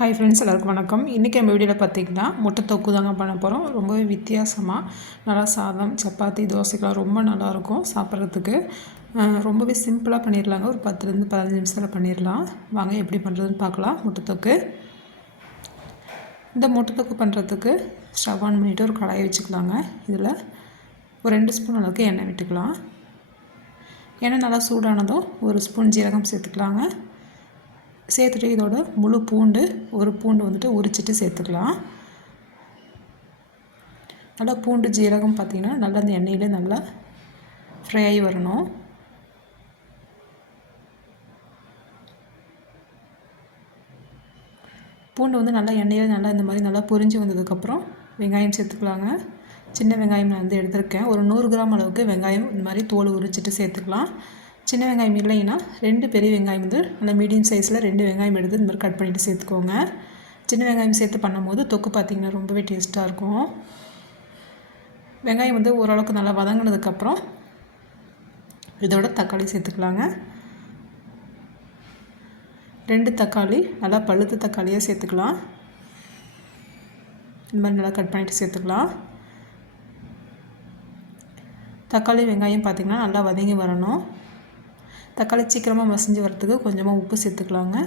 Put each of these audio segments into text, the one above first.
Hi friends எல்லாருக்கும் வணக்கம். இன்றைக்கி நம்ம வீடியோவில் பார்த்திங்கன்னா முட்டை தொக்கு தாங்க பண்ண போகிறோம் ரொம்பவே வித்தியாசமாக நல்லா சாதம் சப்பாத்தி தோசைக்கெலாம் ரொம்ப நல்லாயிருக்கும் சாப்பிட்றதுக்கு. ரொம்பவே சிம்பிளாக பண்ணிடலாங்க ஒரு பத்துலேருந்து பதினஞ்சு நிமிஷத்தில் பண்ணிடலாம் வாங்க எப்படி பண்ணுறதுன்னு பார்க்கலாம் முட்டை தொக்கு. இந்த முட்டை தொக்கு பண்ணுறதுக்கு ஸ்டவ் ஆன் பண்ணிவிட்டு ஒரு கடாயை வச்சுக்கலாங்க. இதில் ஒரு ரெண்டு ஸ்பூன் அளவுக்கு எண்ணெய் விட்டுக்கலாம். எண்ணெய் நல்லா சூடானதும் ஒரு ஸ்பூன் ஜீரகம் சேர்த்துக்கலாங்க. சேர்த்துட்டு இதோட முழு பூண்டு ஒரு பூண்டு வந்துட்டு உரிச்சிட்டு சேர்த்துக்கலாம். நல்லா பூண்டு ஜீரகம் பார்த்திங்கன்னா நல்லா அந்த எண்ணெயில் நல்லா ஃப்ரை ஆகி வரணும். பூண்டு வந்து நல்லா எண்ணெயில் நல்லா இந்த மாதிரி நல்லா பொரிஞ்சு வந்ததுக்கப்புறம் வெங்காயம் சேர்த்துக்கலாங்க. சின்ன வெங்காயம் நான் வந்து எடுத்திருக்கேன். ஒரு நூறு கிராம் அளவுக்கு வெங்காயம் இந்த மாதிரி தோல் உரிச்சிட்டு சேர்த்துக்கலாம். சின்ன வெங்காயம் இல்லைன்னா ரெண்டு பெரிய வெங்காயம் வந்து நல்லா மீடியம் சைஸில் ரெண்டு வெங்காயம் எடுத்து இந்த மாதிரி கட் பண்ணிவிட்டு சேர்த்துக்கோங்க. சின்ன வெங்காயம் சேர்த்து பண்ணும்போது தொக்கு பார்த்திங்கன்னா ரொம்பவே டேஸ்ட்டாக இருக்கும். வெங்காயம் வந்து ஓரளவுக்கு நல்லா வதங்கினதுக்கப்புறம் இதோட தக்காளி சேர்த்துக்கலாங்க. ரெண்டு தக்காளி நல்லா பழுத்த தக்காளியாக சேர்த்துக்கலாம். இந்த மாதிரி நல்லா கட் பண்ணிவிட்டு சேர்த்துக்கலாம். தக்காளி வெங்காயம் பார்த்திங்கன்னா நல்லா வதங்கி வரணும். தக்காளி சீக்கிரமாக மசிஞ்சு வரத்துக்கு கொஞ்சமாக உப்பு சேர்த்துக்கலாங்க.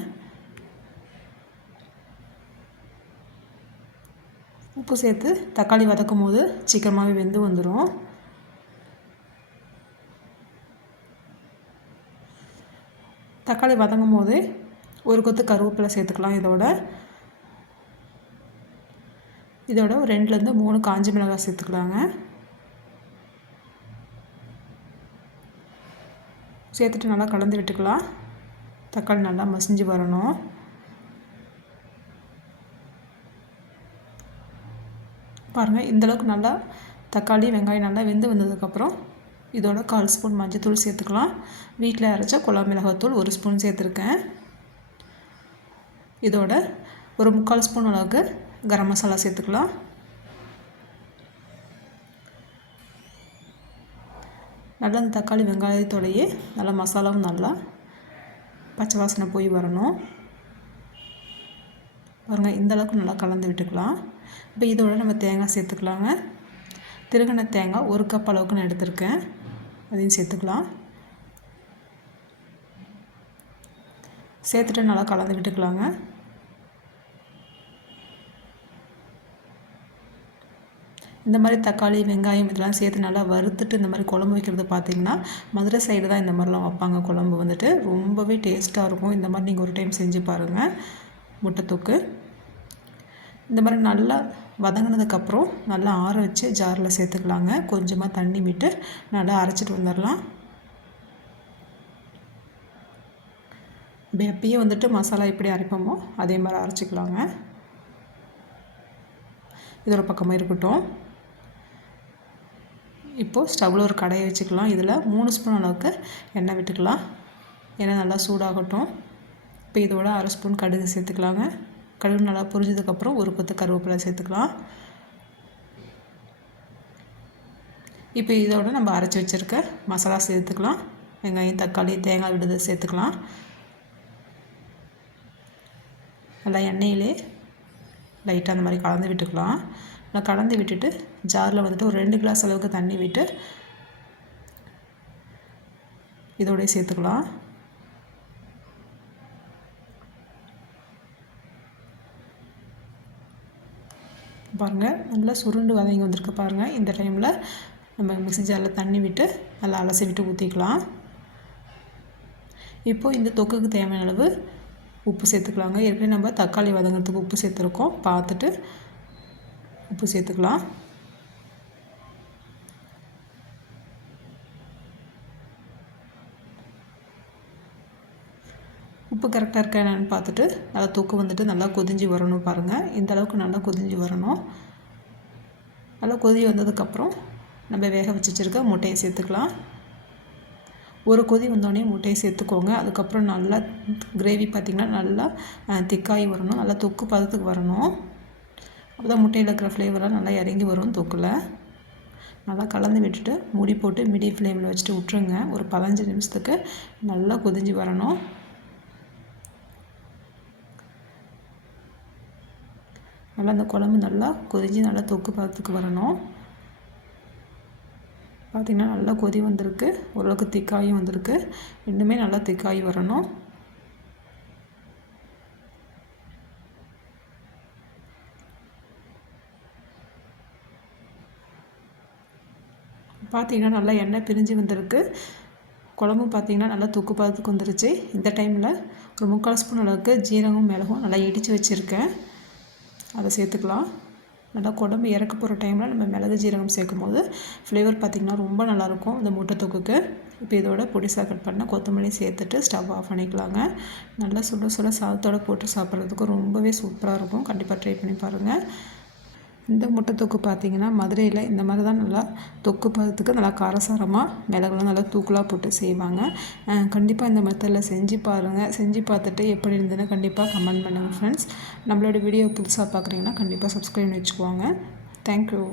உப்பு சேர்த்து தக்காளி வதக்கும் போது சீக்கிரமாகவே வெந்து வந்துடும் தக்காளி வதங்கும் போது ஒரு கொத்து கருவேப்பிலை சேர்த்துக்கலாம் இதோட. இதோட ஒரு ரெண்டுலேருந்து மூணு காஞ்சி மிளகாய் சேர்த்துக்கலாங்க. சேர்த்துட்டு நல்லா கலந்து விட்டுக்கலாம். தக்காளி நல்லா மசிஞ்சு வரணும். பாருங்கள் இந்தளவுக்கு நல்லா தக்காளி வெங்காயம் நல்லா வெந்து வந்ததுக்கப்புறம் இதோட கால் ஸ்பூன் மஞ்சத்தூள் சேர்த்துக்கலாம். வீட்டில் அரைச்ச குழம்பு மிளகாத்தூள் ஒரு ஸ்பூன் சேர்த்துருக்கேன். இதோட ஒரு முக்கால் ஸ்பூன் அளவுக்கு கரம் மசாலா சேர்த்துக்கலாம். நல்லா அந்த தக்காளி வெங்காயத்தோடையே நல்லா மசாலாவும் நல்லா பச்சை வாசனை போய் வரணும். பாருங்கள் இந்தளவுக்கு நல்லா கலந்து விட்டுக்கலாம். இப்போ இதோட நம்ம தேங்காய் சேர்த்துக்கலாங்க. திருகின தேங்காய் ஒரு கப் அளவுக்கு நான் எடுத்திருக்கேன். அதையும் சேர்த்துக்கலாம். சேர்த்துட்டு நல்லா கலந்து விட்டுக்கலாங்க. இந்த மாதிரி தக்காளி வெங்காயம் இதெல்லாம் சேர்த்து நல்லா வறுத்துட்டு இந்த மாதிரி குழம்பு வைக்கிறது பார்த்திங்கன்னா மதுரை சைடு தான் இந்த மாதிரிலாம் வைப்பாங்க குழம்பு வந்துட்டு. ரொம்பவே டேஸ்ட்டாக இருக்கும். இந்த மாதிரி நீங்கள் ஒரு டைம் செஞ்சு பாருங்கள் முட்டைத்தொக்கு இந்த மாதிரி நல்லா வதங்கினதுக்கப்புறம் நல்லா ஆற வச்சு ஜாரில் சேர்த்துக்கலாங்க. கொஞ்சமாக தண்ணி விட்டு நல்லா அரைச்சிட்டு வந்துடலாம் எப்பயும் வந்துட்டு மசாலா எப்படி அரைப்போமோ அதே மாதிரி அரைச்சிக்கலாங்க. இதோட பக்கமாக இருக்கட்டும். இப்போது ஸ்டவ்வில் ஒரு கடையை வச்சுக்கலாம். இதில் மூணு ஸ்பூன் அளவுக்கு எண்ணெய் விட்டுக்கலாம். எண்ணெய் நல்லா சூடாகட்டும். இப்போ இதோட அரை ஸ்பூன் கடுகு சேர்த்துக்கலாங்க. கடுகு நல்லா பொரிஞ்சதுக்கப்புறம் ஒரு கொத்து கருவேப்பிலை சேர்த்துக்கலாம். இப்போ இதோட நம்ம அரைச்சி வச்சுருக்க மசாலா சேர்த்துக்கலாம். வெங்காயம் தக்காளி தேங்காய் விடுதல் சேர்த்துக்கலாம். நல்லா எண்ணெயிலே லைட்டாக அந்த மாதிரி கலந்து விட்டுக்கலாம். நல்லா கலந்து விட்டுட்டு ஜாரில் வந்துட்டு ஒரு ரெண்டு கிளாஸ் அளவுக்கு தண்ணி விட்டு இதோடய சேர்த்துக்கலாம். பாருங்கள் நல்லா சுருண்டு வதங்கி வந்திருக்கு பாருங்கள் இந்த டைமில் நம்ம மிக்சி ஜாரில் தண்ணி விட்டு நல்லா அலசி விட்டு ஊற்றிக்கலாம் இப்போது இந்த தொக்குக்கு தேவையான அளவு உப்பு சேர்த்துக்கலாங்க. ஏற்கனவே நம்ம தக்காளி வதங்கிறதுக்கு உப்பு சேர்த்துருக்கோம். பார்த்துட்டு உப்பு சேர்த்துக்கலாம். உப்பு கரெக்டாக இருக்கா என்னென்னு பார்த்துட்டு நல்லா தொக்கு வந்துட்டு நல்லா கொதிஞ்சு வரணும் பாருங்கள் இந்த அளவுக்கு நல்லா கொதிஞ்சு வரணும். நல்லா கொதி வந்ததுக்கப்புறம் நம்ம வேக வச்சு வச்சுருக்க முட்டையை சேர்த்துக்கலாம். ஒரு கொதி வந்தோடனே முட்டையை சேர்த்துக்கோங்க. அதுக்கப்புறம் நல்லா கிரேவி பார்த்திங்கன்னா நல்லா திக்காகி வரணும். நல்லா தொக்கு பதத்துக்கு வரணும். அப்போ தான் முட்டையில் இருக்கிற ஃப்ளேவரெலாம் நல்லா இறங்கி வரும் தொக்கில். நல்லா கலந்து விட்டுட்டு முடி போட்டு மிடி ஃப்ளேமில் வச்சுட்டு விட்ருங்க ஒரு பதினஞ்சு நிமிஷத்துக்கு நல்லா கொதிஞ்சு வரணும். நல்லா அந்த குழம்பு நல்லா கொதிஞ்சு நல்லா தொக்கு பதத்துக்கு வரணும். பார்த்திங்கன்னா நல்லா கொதி வந்திருக்கு. ஓரளவுக்கு திக்காயும் வந்திருக்கு. இன்னுமே நல்லா திக்காகி வரணும். பார்த்திங்கன்னா நல்லா எண்ணெய் பிரிஞ்சு வந்திருக்கு. குழம்பும் பார்த்திங்கன்னா நல்லா தூக்கு பார்த்துக்கு வந்துருச்சு. இந்த டைமில் ஒரு முக்கால் ஸ்பூன் அளவுக்கு ஜீரகம் மிளகும் நல்லா இடித்து வச்சுருக்கேன். அதை சேர்த்துக்கலாம். நல்லா குழம்பு இறக்க போகிற டைமில் நம்ம மிளகு ஜீரகம் சேர்க்கும் போது ஃப்ளேவர் பார்த்திங்கன்னா ரொம்ப நல்லாயிருக்கும் இந்த மூட்டை தொக்குக்கு. இப்போ இதோட பொடிசாக கட் பண்ண கொத்தமல்லி சேர்த்துட்டு ஸ்டவ் ஆஃப் பண்ணிக்கலாங்க. நல்லா சுட சுட சாதத்தோடு போட்டு சாப்பிட்றதுக்கு ரொம்பவே சூப்பராக இருக்கும். கண்டிப்பாக ட்ரை பண்ணி பாருங்கள் இந்த முட்டை தொக்கு பார்த்திங்கன்னா மதுரையில் இந்த மாதிரி தான் நல்லா தொக்கு பதத்துக்கு நல்லா காரசாரமாக மிளகுலாம் நல்லா தூக்கலாக போட்டு செய்வாங்க. கண்டிப்பாக இந்த மெத்தடில் செஞ்சு பாருங்கள் செஞ்சு பார்த்துட்டு எப்படி இருந்ததுன்னு கண்டிப்பாக கமெண்ட் பண்ணுங்கள் ஃப்ரெண்ட்ஸ் நம்மளோட வீடியோ புதுசாக பார்க்குறீங்கன்னா கண்டிப்பாக சப்ஸ்கிரைப் வச்சுக்கோங்க. வச்சுக்குவாங்க தேங்க்யூ